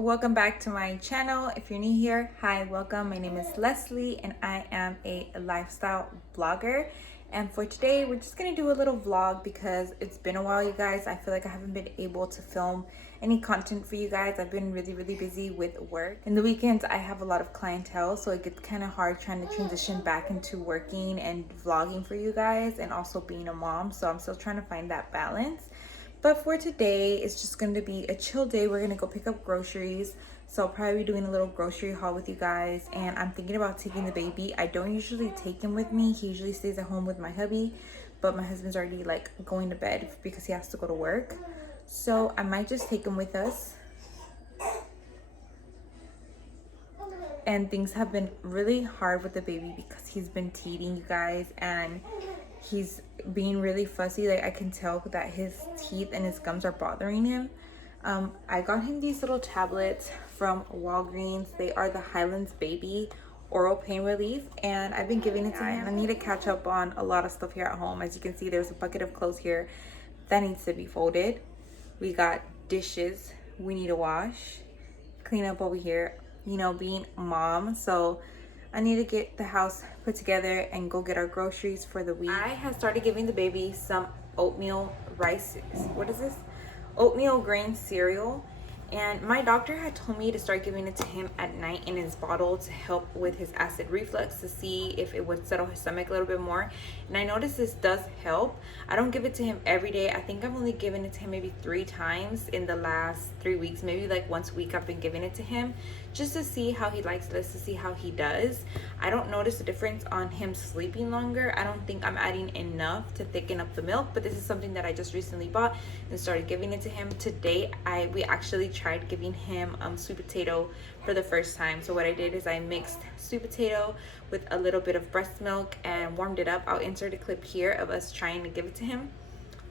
welcome back to my channel. If you're new here, hi, welcome. My name is Leslie and I am a lifestyle blogger. And for today, we're just gonna do a little vlog because it's been a while, you guys. I feel like I haven't been able to film any content for you guys. I've been really busy with work. In the weekends, I have a lot of clientele, so it gets kind of hard trying to transition back into working and vlogging for you guys and also being a mom. So I'm still trying to find that balance. But for today, it's just going to be a chill day. We're going to go pick up groceries. So I'll probably be doing a little grocery haul with you guys. And I'm thinking about taking the baby. I don't usually take him with me. He usually stays at home with my hubby. But my husband's already like going to bed because he has to go to work. So I might just take him with us. And things have been really hard with the baby because he's been teething, you guys. And he's being really fussy. Like I can tell that his teeth and his gums are bothering him. I got him these little tablets from Walgreens. They are the Highlands Baby Oral Pain Relief, and I've been giving it to him. I need to catch up on a lot of stuff here at home. As you can see, there's a bucket of clothes here that needs to be folded. We got dishes we need to wash, clean up over here, you know, being a mom. So I need to get the house put together and go get our groceries for the week. I have started giving the baby some oatmeal rice. What is this? Oatmeal grain cereal. And my doctor had told me to start giving it to him at night in his bottle to help with his acid reflux, to see if it would settle his stomach a little bit more. And I noticed this does help. I don't give it to him every day. I think I've only given it to him maybe 3 times in the last 3 weeks. Maybe like once a week I've been giving it to him just to see how he likes this, to see how he does. I don't notice a difference on him sleeping longer. I don't think I'm adding enough to thicken up the milk, but this is something that I just recently bought and started giving it to him. Today we actually tried giving him sweet potato for the first time. So what I did is I mixed sweet potato with a little bit of breast milk and warmed it up. I'll insert a clip here of us trying to give it to him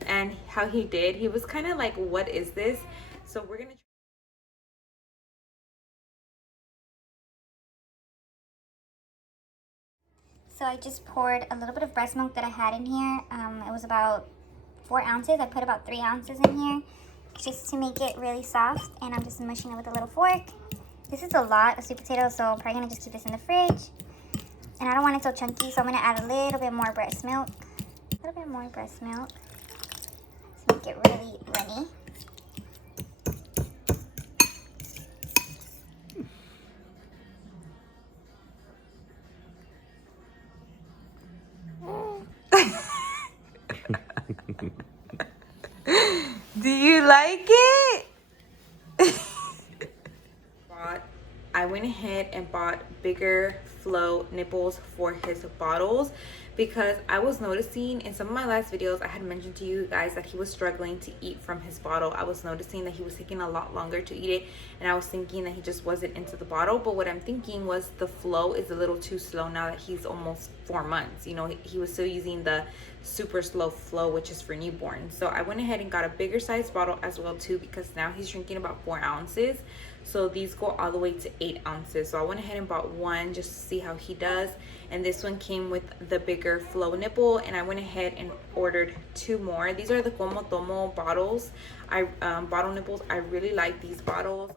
and how he did. He was kind of like, what is this? So we're gonna So I just poured a little bit of breast milk that I had in here. It was about 4 ounces. I put about 3 ounces in here just to make it really soft. And I'm just mushing it with a little fork. This is a lot of sweet potato, so I'm probably gonna just keep this in the fridge. And I don't want it so chunky, so I'm gonna add a little bit more breast milk. A little bit more breast milk to make it really runny. Do you like it? I went ahead and bought bigger flow nipples for his bottles because I was noticing in some of my last videos I had mentioned to you guys that he was struggling to eat from his bottle. I was noticing that he was taking a lot longer to eat it, and I was thinking that he just wasn't into the bottle. But what I'm thinking was the flow is a little too slow now that he's almost 4 months. You know, he was still using the super slow flow, which is for newborns. So I went ahead and got a bigger size bottle as well too, because now he's drinking about 4 ounces. So these go all the way to 8 ounces. So I went ahead and bought one just to see how he does. And this one came with the bigger flow nipple. And I went ahead and ordered 2 more. These are the Como Tomo bottles. Bottle nipples. I really like these bottles.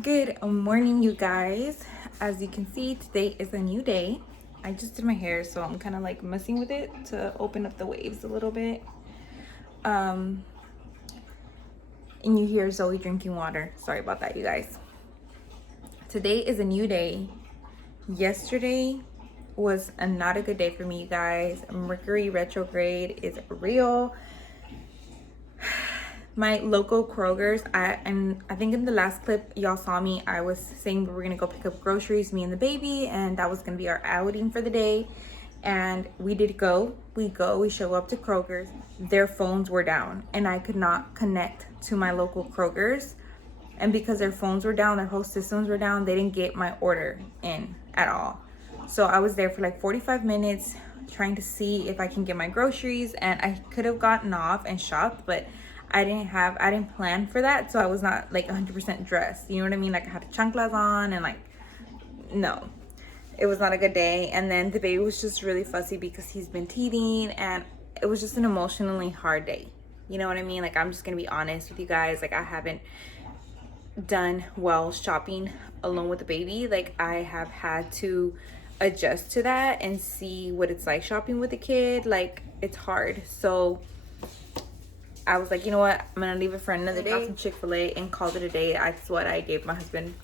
Good morning, you guys. As you can see, today is a new day. I just did my hair, so I'm kind of like messing with it to open up the waves a little bit. And you hear Zoe drinking water. Sorry about that, you guys. Today is a new day. Yesterday was not a good day for me, you guys. Mercury retrograde is real. My local Kroger's, I think in the last clip y'all saw me, I was saying we were gonna go pick up groceries, me and the baby, and that was gonna be our outing for the day. And we did go. We show up to Kroger's. Their phones were down and I could not connect to my local Kroger's. And because their phones were down, their whole systems were down, they didn't get my order in at all. So I was there for like 45 minutes trying to see if I can get my groceries, and I could have gotten off and shopped, but I didn't plan for that, so I was not like 100% dressed. You know what I mean? Like I had chanclas on and like, no. It was not a good day. And then the baby was just really fussy because he's been teething, and it was just an emotionally hard day. You know what I mean? Like, I'm just gonna be honest with you guys. Like, I haven't done well shopping alone with the baby. Like, I have had to adjust to that and see what it's like shopping with a kid. Like, it's hard. So I was like, you know what, I'm gonna leave it for another day. Got some Chick-fil-A and called it a day. That's what I gave my husband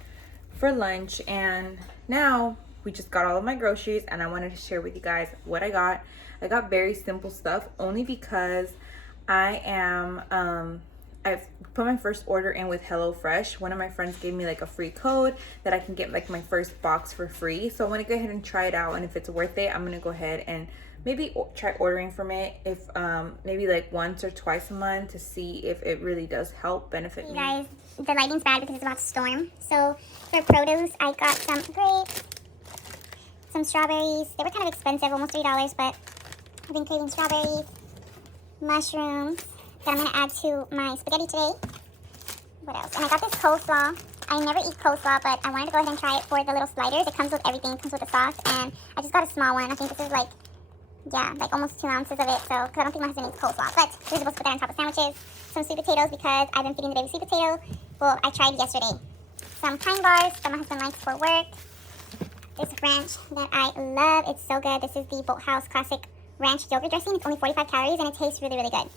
for lunch. And now we just got all of my groceries, and I wanted to share with you guys what I got. I got very simple stuff only because I've put my first order in with HelloFresh. One of my friends gave me like a free code that I can get like my first box for free. So I want to go ahead and try it out, and if it's worth it, I'm gonna go ahead and maybe try ordering from it, if maybe like once or twice a month, to see if it really does help benefit me. You guys, the lighting's bad because it's about to storm. So for produce, I got some grapes, some strawberries. They were kind of expensive, almost $3, but I've been craving strawberries, mushrooms that I'm gonna add to my spaghetti today. What else? And I got this coleslaw. I never eat coleslaw, but I wanted to go ahead and try it for the little sliders. It comes with everything. It comes with the sauce, and I just got a small one. I think this is like, yeah, like almost 2 ounces of it. So, because I don't think my husband eats coleslaw, but we're supposed to put that on top of sandwiches. Some sweet potatoes because I've been feeding the baby sweet potato. Well, I tried yesterday. Some pine bars that my husband likes for work. This ranch that I love. It's so good. This is the Boathouse Classic Ranch Yogurt Dressing. It's only 45 calories and it tastes really, really good.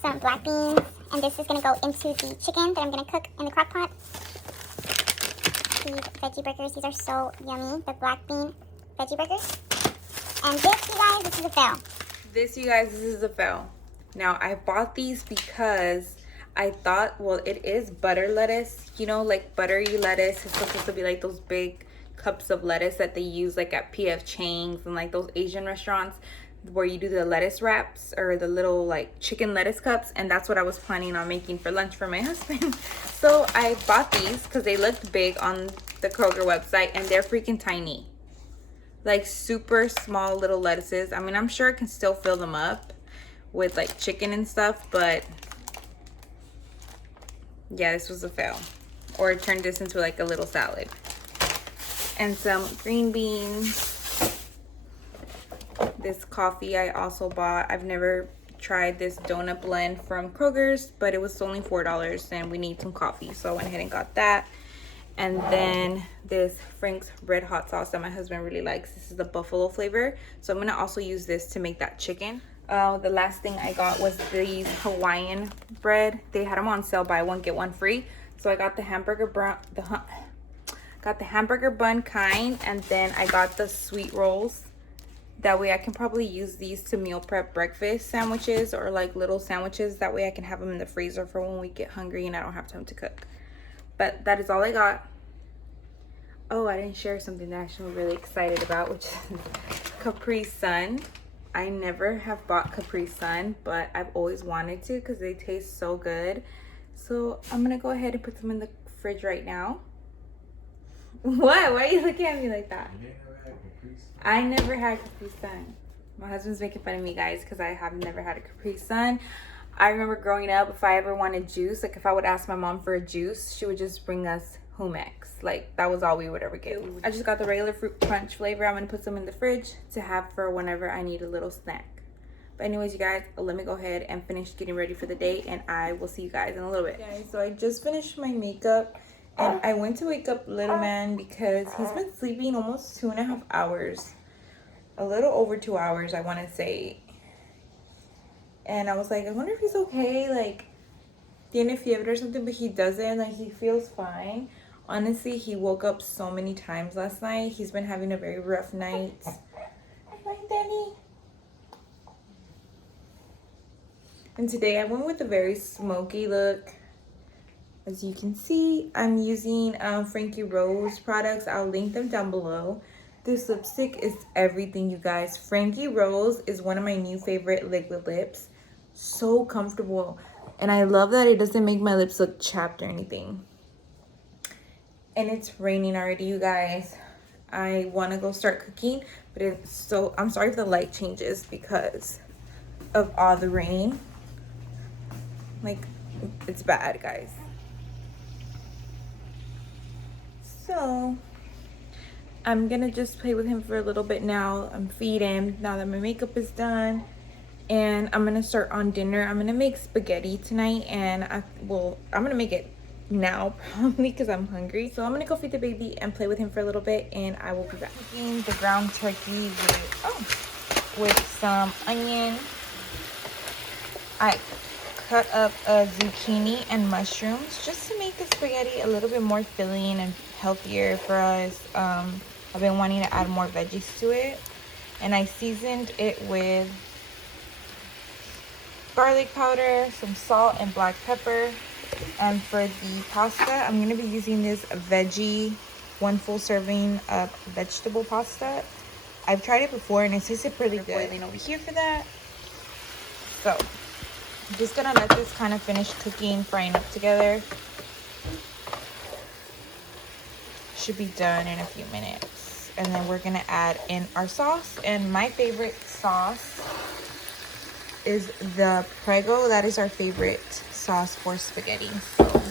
Some black beans, and this is going to go into the chicken that I'm going to cook in the crock pot. These veggie burgers, these are so yummy. The black bean veggie burgers. And this, you guys, this is a fail. This, you guys, this is a fail. Now, I bought these because I thought, well, it is butter lettuce. You know, like buttery lettuce is supposed to be like those big cups of lettuce that they use like at P.F. Chang's and like those Asian restaurants where you do the lettuce wraps, or the little like chicken lettuce cups. And that's what I was planning on making for lunch for my husband. So I bought these because they looked big on the Kroger website, and they're freaking tiny. Like super small little lettuces. I mean, I'm sure I can still fill them up with like chicken and stuff, but yeah, this was a fail. Or turned this into like a little salad. And some green beans. This coffee I also bought. I've never tried this donut blend from Kroger's, but it was only $4 and we need some coffee, so I went ahead and got that. And then this Frank's Red Hot sauce that my husband really likes. This is the buffalo flavor, so I'm gonna also use this to make that chicken. The last thing I got was these Hawaiian bread. They had them on sale, buy one get one free. So I got the hamburger bun kind, and then I got the sweet rolls. That way I can probably use these to meal prep breakfast sandwiches, or like little sandwiches. That way I can have them in the freezer for when we get hungry and I don't have time to cook. But that is all I got. Oh, I didn't share something that I'm actually really excited about, which is Capri Sun. I never have bought Capri Sun, but I've always wanted to because they taste so good. So I'm gonna go ahead and put them in the fridge right now. What? Why are you looking at me like that? I never had Capri Sun. My husband's making fun of me, guys, because I have never had a Capri Sun. I remember growing up, if I ever wanted juice, like if I would ask my mom for a juice, she would just bring us Humex. Like, that was all we would ever get. I just got the regular fruit punch flavor. I'm going to put some in the fridge to have for whenever I need a little snack. But anyways, you guys, let me go ahead and finish getting ready for the day, and I will see you guys in a little bit. Guys, so I just finished my makeup, And I went to wake up little man because he's been sleeping almost 2.5 hours. A little over 2 hours, I want to say. And I was like, I wonder if he's okay. Like, tiene fiebre or something, but he doesn't. Like, he feels fine. Honestly, he woke up so many times last night. He's been having a very rough night. Hi, Danny. And today I went with a very smoky look. As you can see, I'm using Frankie Rose products. I'll link them down below. This lipstick is everything, you guys. Frankie Rose is one of my new favorite liquid lips. So comfortable. And I love that it doesn't make my lips look chapped or anything. And it's raining already, you guys. I want to go start cooking, but I'm sorry if the light changes because of all the rain. Like, it's bad, guys. So I'm gonna just play with him for a little bit now. I'm feeding him now that my makeup is done, and I'm gonna start on dinner. I'm gonna make spaghetti tonight, and I'm gonna make it now probably because I'm hungry. So I'm gonna go feed the baby and play with him for a little bit, and I will be back. Cooking the ground turkey with some onion. I cut up a zucchini and mushrooms just to make the spaghetti a little bit more filling and healthier for us. I've been wanting to add more veggies to it, and I seasoned it with garlic powder, some salt, and black pepper. And for the pasta, I'm going to be using this veggie 1 full serving of vegetable pasta. I've tried it before and it tasted pretty good. Boiling over here for that. So I'm just gonna let this kind of finish cooking, frying up together. Should be done in a few minutes. And then we're gonna add in our sauce. And my favorite sauce is the Prego. That is our favorite sauce for spaghetti. So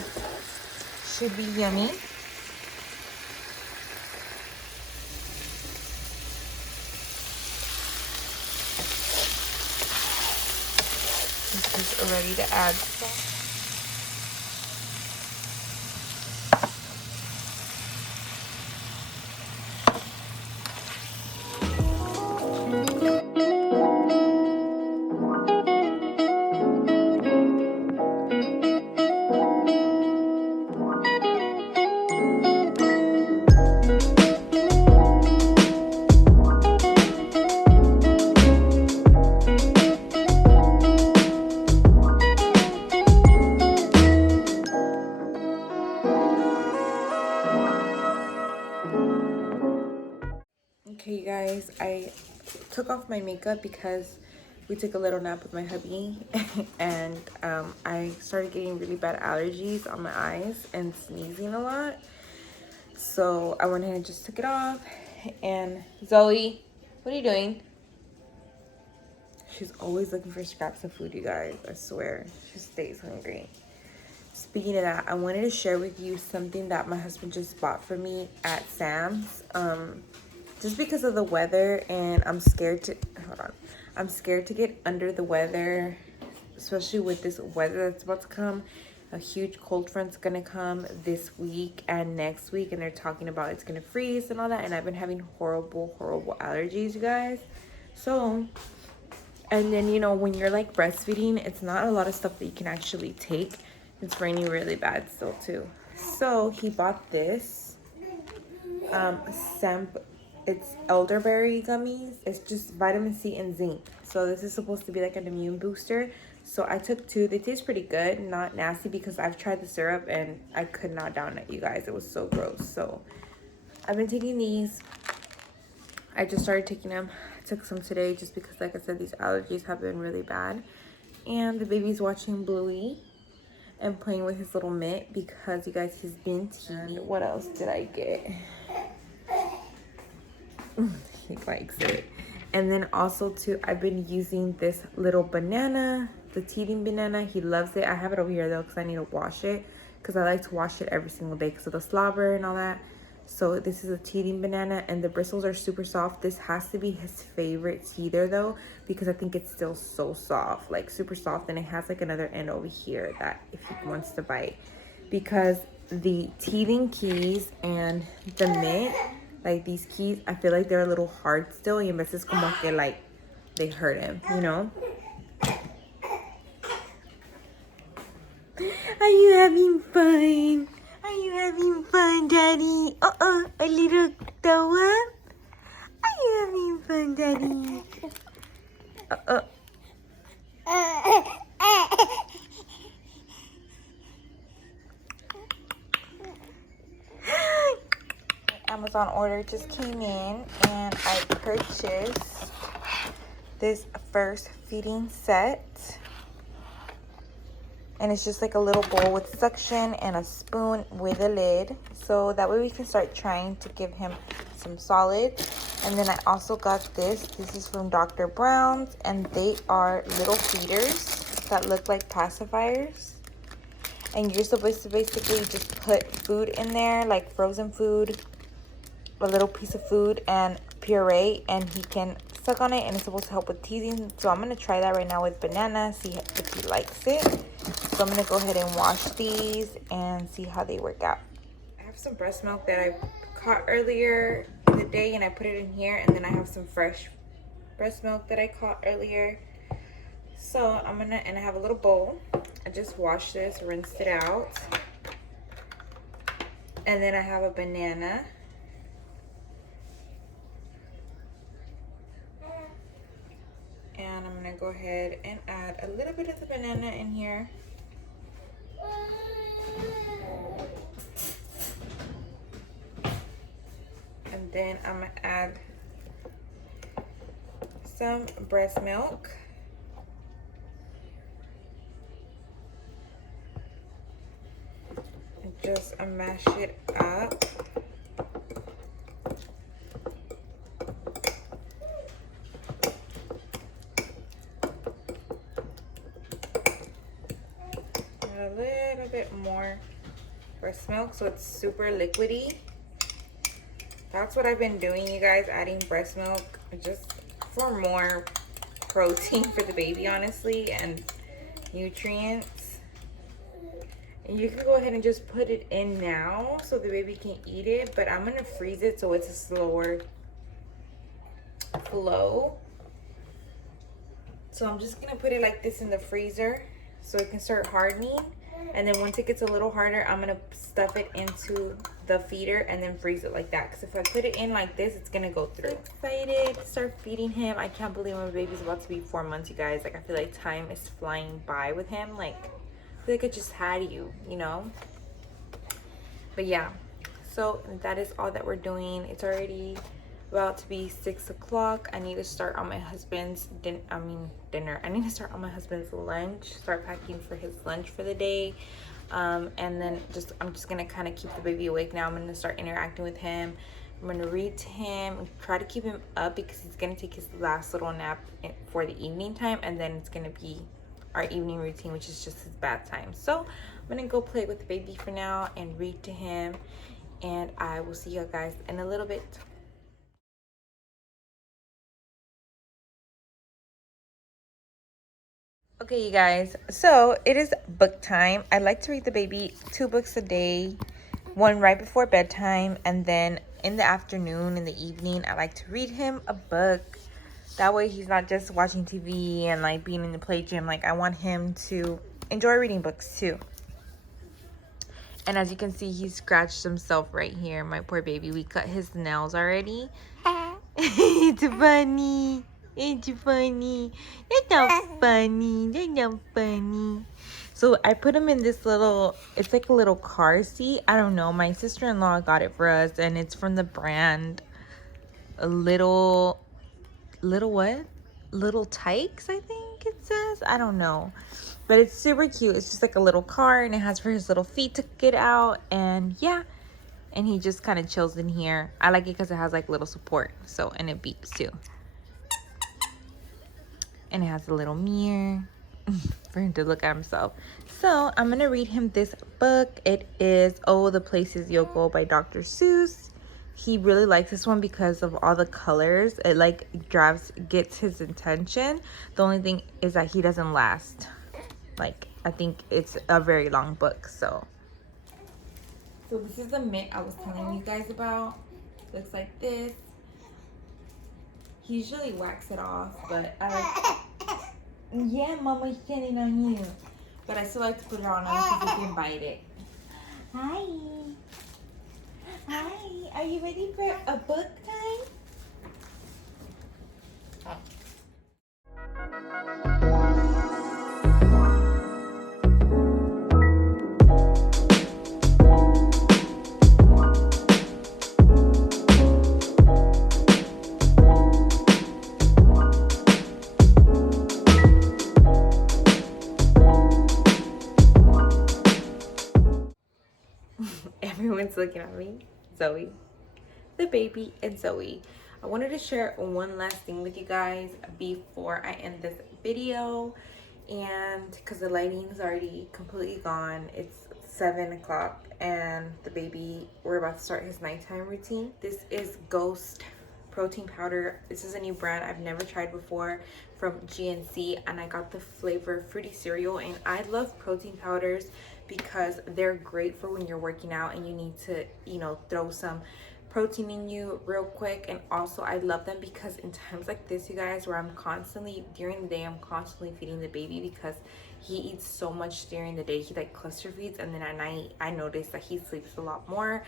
should be yummy. This is ready to add sauce. Okay, you guys, I took off my makeup because we took a little nap with my hubby and I started getting really bad allergies on my eyes and sneezing a lot. So I went ahead and just took it off. And Zoe, what are you doing? She's always looking for scraps of food, you guys. I swear, she stays hungry. Speaking of that, I wanted to share with you something that my husband just bought for me at Sam's. Just because of the weather, and I'm scared to get under the weather, especially with this weather that's about to come. A huge cold front's gonna come this week and next week, and they're talking about it's gonna freeze and all that, and I've been having horrible allergies, you guys. So, and then, you know, when you're like breastfeeding, it's not a lot of stuff that you can actually take. It's raining really bad still too. So he bought this it's elderberry gummies. It's just vitamin C and zinc. So this is supposed to be like an immune booster. So I took 2. They taste pretty good, not nasty, because I've tried the syrup and I could not down it, you guys. It was so gross. So I've been taking these. I just started taking them. I took some today just because, like I said, these allergies have been really bad. And the baby's watching Bluey and playing with his little mitt because, you guys, he's been teething. What else did I get? He likes it. And then also too, I've been using this little banana, the teething banana. He loves it. I have it over here though because I need to wash it, because I like to wash it every single day because of the slobber and all that. So this is a teething banana, and the bristles are super soft. This has to be his favorite teether though, because I think it's still so soft, like super soft. And it has like another end over here that if he wants to bite, because the teething keys and the mint, like these keys, I feel like they're a little hard still. Y a veces como que like they hurt him, you know? Are you having fun? Are you having fun, Daddy? A little throw up? Are you having fun, Daddy? Amazon order just came in and I purchased this first feeding set. And it's just like a little bowl with suction and a spoon with a lid. So that way we can start trying to give him some solids. And then I also got this. This is from Dr. Brown's. And they are little feeders that look like pacifiers. And you're supposed to basically just put food in there, like frozen food, a little piece of food, and puree. And he can suck on it. And it's supposed to help with teething. So I'm going to try that right now with banana, see if he likes it. So I'm going to go ahead and wash these and see how they work out. I have some breast milk that I caught earlier in the day and I put it in here. And then I have some fresh breast milk that I caught earlier. So I'm going to, and I have a little bowl. I just washed this, rinsed it out. And then I have a banana. And I'm going to go ahead and add a little bit of the banana in here. And then I'm going to add some breast milk. And just mash it up. A little bit more breast milk so it's super liquidy. That's what I've been doing, you guys, adding breast milk just for more protein for the baby, honestly, and nutrients. And you can go ahead and just put it in now so the baby can eat it, but I'm gonna freeze it so it's a slower flow. So I'm just gonna put it like this in the freezer so it can start hardening. And then once it gets a little harder, I'm gonna stuff it into the feeder and then freeze it like that. Because if I put it in like this, it's gonna go through. So excited to start feeding him. I can't believe my baby's about to be 4 months, you guys. Like, I feel like time is flying by with him. Like, I feel like I just had you, you know? But yeah, so that is all that we're doing. It's already about to be 6 o'clock. I need to start on my husband's dinner. I need to start on my husband's lunch, start packing for his lunch for the day. And then I'm just gonna kind of keep the baby awake now. I'm gonna start interacting with him. I'm gonna read to him and try to keep him up because he's gonna take his last little nap for the evening time, and then it's gonna be our evening routine, which is just his bath time. So I'm gonna go play with the baby for now and read to him, and I will see you guys in a little bit. Okay, you guys, so it is book time. I like to read the baby 2 books a day, one right before bedtime, and then in the afternoon, in the evening, I like to read him a book. That way he's not just watching TV and like being in the play gym. Like, I want him to enjoy reading books too. And as you can see, he scratched himself right here, my poor baby. We cut his nails already. It's funny. It's funny. That's not funny. That's not funny. So I put him in this little, it's like a little car seat. I don't know. My sister-in-law got it for us, and it's from the brand Little what? Little Tykes, I think it says. I don't know. But it's super cute. It's just like a little car, and it has for his little feet to get out. And yeah. And he just kind of chills in here. I like it because it has like little support. So, and it beeps too. And it has a little mirror for him to look at himself. So I'm gonna read him this book. It is Oh, the Places You'll Go by Dr. Seuss. He really likes this one because of all the colors. It like gets his attention. The only thing is that he doesn't last. Like, I think it's a very long book, so So this is the mitt I was telling you guys about. Looks like this. He usually whacks it off, but I like. Yeah, Mama, he's getting on you. But I still like to put it on him because he can bite it. Hi. Hi. Are you ready for a book time? Everyone's looking at me. Zoe, the baby, and Zoe. I wanted to share one last thing with you guys before I end this video. And because the lighting is already completely gone, it's 7 o'clock and the baby, we're about to start his nighttime routine. This is Ghost protein powder. This is a new brand I've never tried before from GNC, and I got the flavor fruity cereal. And I love protein powders because they're great for when you're working out and you need to, you know, throw some protein in you real quick. And also I love them because in times like this, you guys, where I'm constantly during the day, I'm constantly feeding the baby because he eats so much during the day. He like cluster feeds, and then at night I notice that he sleeps a lot more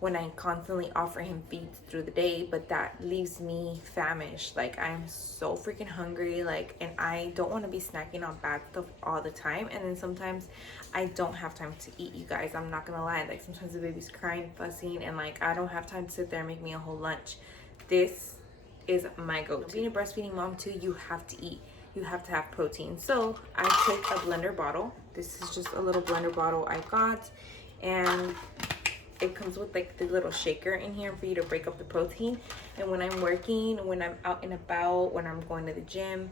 when I constantly offer him feeds through the day, but that leaves me famished. Like, I'm so freaking hungry, like, and I don't want to be snacking on bad stuff all the time. And then sometimes I don't have time to eat, you guys. I'm not gonna lie. Like, sometimes the baby's crying, fussing, and like I don't have time to sit there and make me a whole lunch. This is my go-to. Being a breastfeeding mom too, you have to eat. You have to have protein. So I take a blender bottle. This is just a little blender bottle I got, and it comes with like the little shaker in here for you to break up the protein. And when I'm working, when I'm out and about, when I'm going to the gym,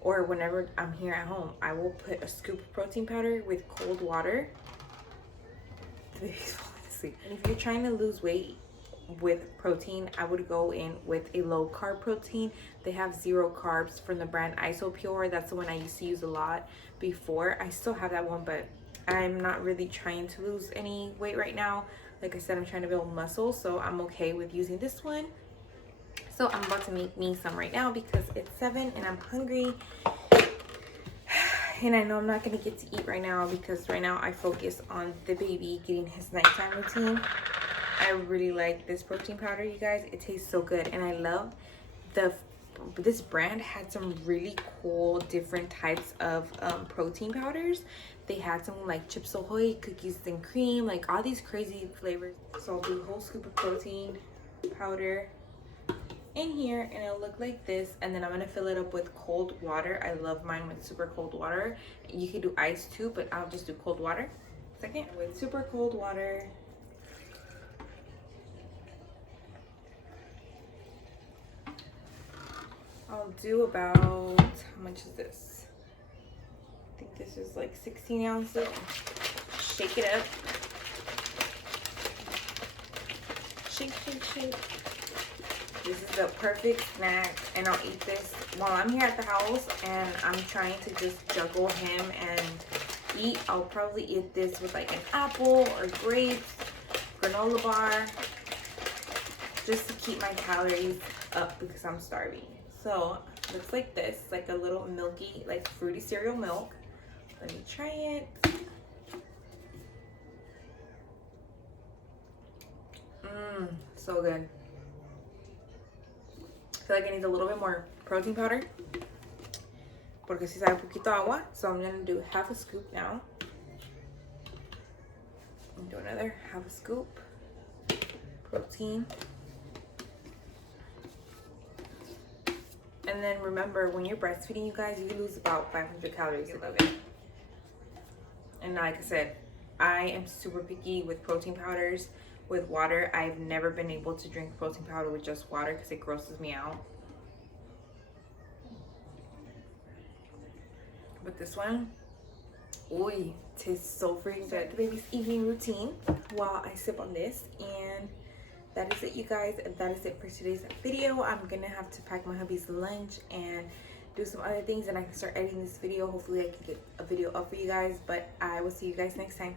or whenever I'm here at home, I will put a scoop of protein powder with cold water. The baby's falling asleep. And if you're trying to lose weight with protein, I would go in with a low carb protein. They have 0 carbs from the brand Isopure. That's the one I used to use a lot before. I still have that one, but I'm not really trying to lose any weight right now. Like I said, I'm trying to build muscle, so I'm okay with using this one. So I'm about to make me some right now because it's 7 and I'm hungry. And I know I'm not gonna get to eat right now because right now I focus on the baby getting his nighttime routine. I really like this protein powder, you guys. It tastes so good, and I love this brand had some really cool different types of protein powders. They had some like Chips Ahoy, cookies and cream, like all these crazy flavors. So I'll do a whole scoop of protein powder in here, and it'll look like this. And then I'm gonna fill it up with cold water. I love mine with super cold water. You could do ice too, but I'll just do cold water. Second, with super cold water. I'll do about, how much is this? I think this is like 16 ounces. Shake it up. Shake, shake, shake. This is the perfect snack, and I'll eat this while I'm here at the house and I'm trying to just juggle him and eat. I'll probably eat this with like an apple or grapes, granola bar, just to keep my calories up because I'm starving. So looks like this, like a little milky, like fruity cereal milk. Let me try it. So good. I feel like I need a little bit more protein powder porque si sabe poquito agua. So I'm gonna do half a scoop now. And do another half a scoop protein. And then remember, when you're breastfeeding, you guys, you lose about 500 calories. I love it. And like I said, I am super picky with protein powders. With water, I've never been able to drink protein powder with just water because it grosses me out. But this one, ooh, tastes so freaking good. The baby's evening routine while I sip on this. And that is it, you guys. That is it for today's video. I'm gonna have to pack my hubby's lunch and do some other things, and I can start editing this video. Hopefully I can get a video up for you guys, but I will see you guys next time.